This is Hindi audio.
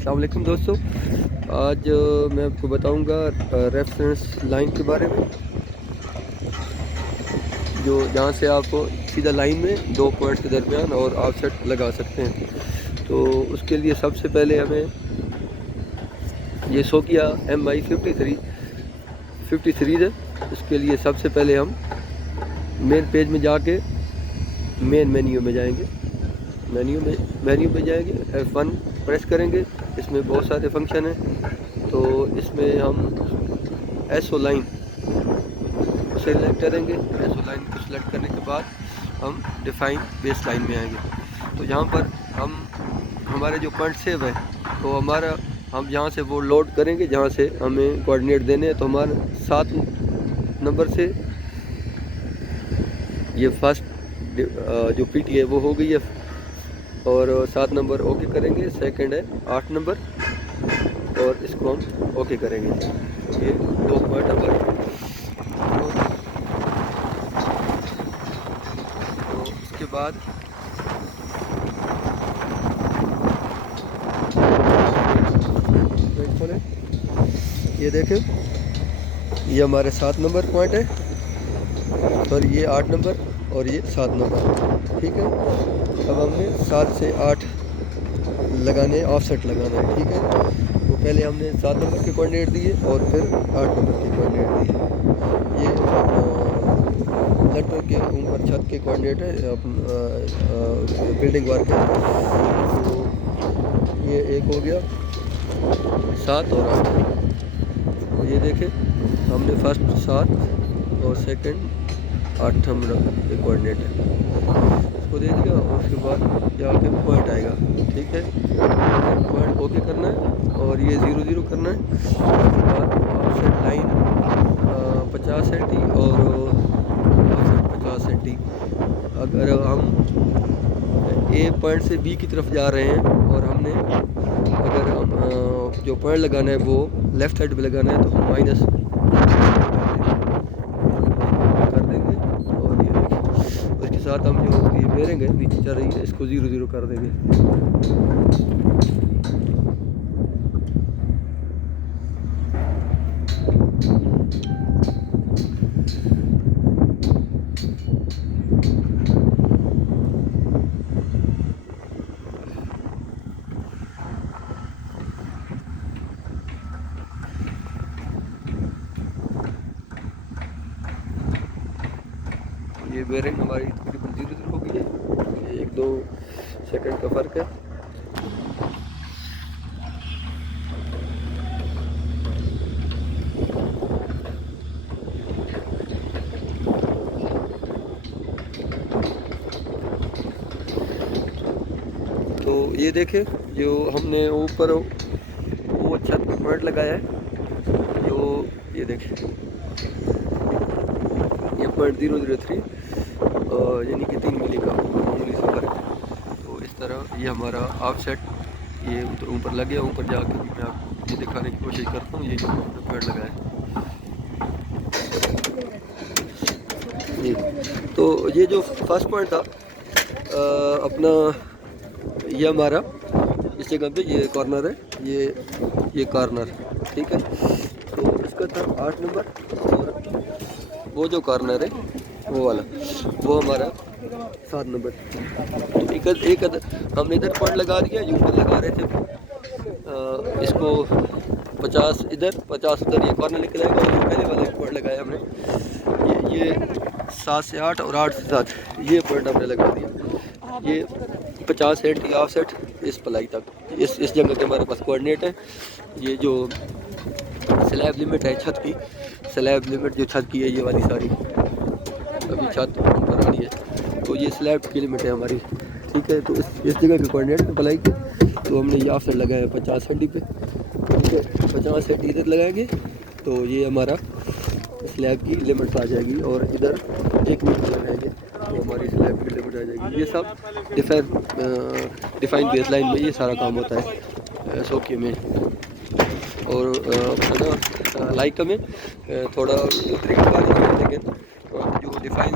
अस्सलाम वालेकुम दोस्तों। आज मैं आपको बताऊंगा रेफरेंस लाइन के बारे में, जो जहाँ से आप सीधा लाइन में दो पॉइंट्स के दरमियान और ऑफसेट लगा सकते हैं। तो उसके लिए सबसे पहले हमें ये सोकिया MI53 है। उसके लिए सबसे पहले हम मेन पेज में जाके मेन मेन्यू में जाएंगे। मेन्यू में जाएंगे, F1 प्रेस करेंगे। इसमें बहुत सारे फंक्शन हैं, तो इसमें हम एसओ लाइन सेलेक्ट करेंगे। एसओ लाइन को सिलेक्ट करने के बाद हम डिफाइन बेस लाइन में आएंगे। तो यहाँ पर हम हमारे जो पॉइंट सेव है, तो हमारा हम यहाँ से वो लोड करेंगे जहाँ से हमें कोऑर्डिनेट देने हैं। तो हमारे 7 नंबर से ये फर्स्ट जो पीटी है वो हो गई है, और 7 नंबर ओके करेंगे। सेकंड है 8 नंबर, और इसको हम ओके करेंगे। ये 2 पॉइंट नंबर। तो उसके बाद ये देखें, ये हमारे 7 नंबर पॉइंट है, और ये 8 नंबर और ये 7 नंबर। ठीक है, अब हमने 7 से 8 लगाने, ऑफसेट लगाना है। ठीक है, तो पहले हमने 7 नंबर के कोऑर्डिनेट दिए और फिर 8 नंबर के कोऑर्डिनेट दिए। ये लेटर के ऊपर छत के कोऑर्डिनेट है, बिल्डिंग वर्क है। तो ये एक हो गया 7 और 8। तो ये देखें, हमने फर्स्ट 7 और सेकंड 8 नंबर के कोऑर्डिनेट है, इसको दे दिया। और उसके बाद यहाँ पे पॉइंट आएगा। ठीक है, पॉइंट ओके करना है और ये 0 0 करना है। उसके बाद ऑफसेट लाइन 50 सेंटी और ऑफसेट 50 सेंटी। अगर हम ए पॉइंट से बी की तरफ जा रहे हैं और हमने अगर हम जो पॉइंट लगाना है वो लेफ़्ट साइड पे लगाना है, तो हम माइनस कर देंगे। और ये उसके साथ हम जो ये बेरिंग है नीचे चल रही है, इसको 0 0 कर देंगे। ये बेरिंग हमारी तकरीबन 0 0 हो गई है। ये 1-2 सेकंड का फ़र्क है। तो ये देखें, जो हमने ऊपर वो छत पर पॉइंट लगाया है, जो ये देखें, ये पॉइंट 003 यानी कि 3 मिली का मामूली सा फर्क है। तो इस तरह ये हमारा ऑफसेट ये ऊपर लग गया। ऊपर जाकर भी मैं आपको ये दिखाने की कोशिश करता हूँ। ये जो हमने पॉइंट लगाया ये, तो ये जो फर्स्ट पॉइंट था अपना, ये हमारा इस जगह पे ये कॉर्नर है, ये कॉर्नर। ठीक है, तो इसका था 8 नंबर, और वो जो कॉर्नर है वो वाला वो हमारा 7 नंबर। तो एक हमने इधर पॉइंट लगा दिया, जो ऊपर लगा रहे थे इसको 50 इधर 50 उधर, ये कॉर्नर निकल आएगा। और ये पहले वाला एक पॉइंट लगाया हमने, ये 7 से 8 और 8 से 7, ये पॉइंट हमने लगा दिया। ये 50 सेंटी ऑफसेट इस पलाई तक, इस जगह के हमारे पास कोऑर्डिनेट है। ये जो स्लैब लिमिट है, छत की स्लैब लिमिट जो छत की है, ये वाली सारी अभी छत ऊपर आ रही है, तो ये स्लैब की लिमिट है हमारी। ठीक है, तो इस जगह के कोऑर्डिनेट है पलाई के। तो हमने ये ऑफसेट लगाया है 50 सेंटी पे। ठीक है, 50 सेंटी इधर लगाएंगे तो ये हमारा स्लैब की लिमिट आ जाएगी, और इधर 1 मीटर लगाएंगे तो हमारी स्लैब की लिमिट आ जाएगी। ये सब डिफाइन बेस लाइन में ये सारा काम होता है सोके में। और लाइक में थोड़ा तरीका, लेकिन जो डिफाइन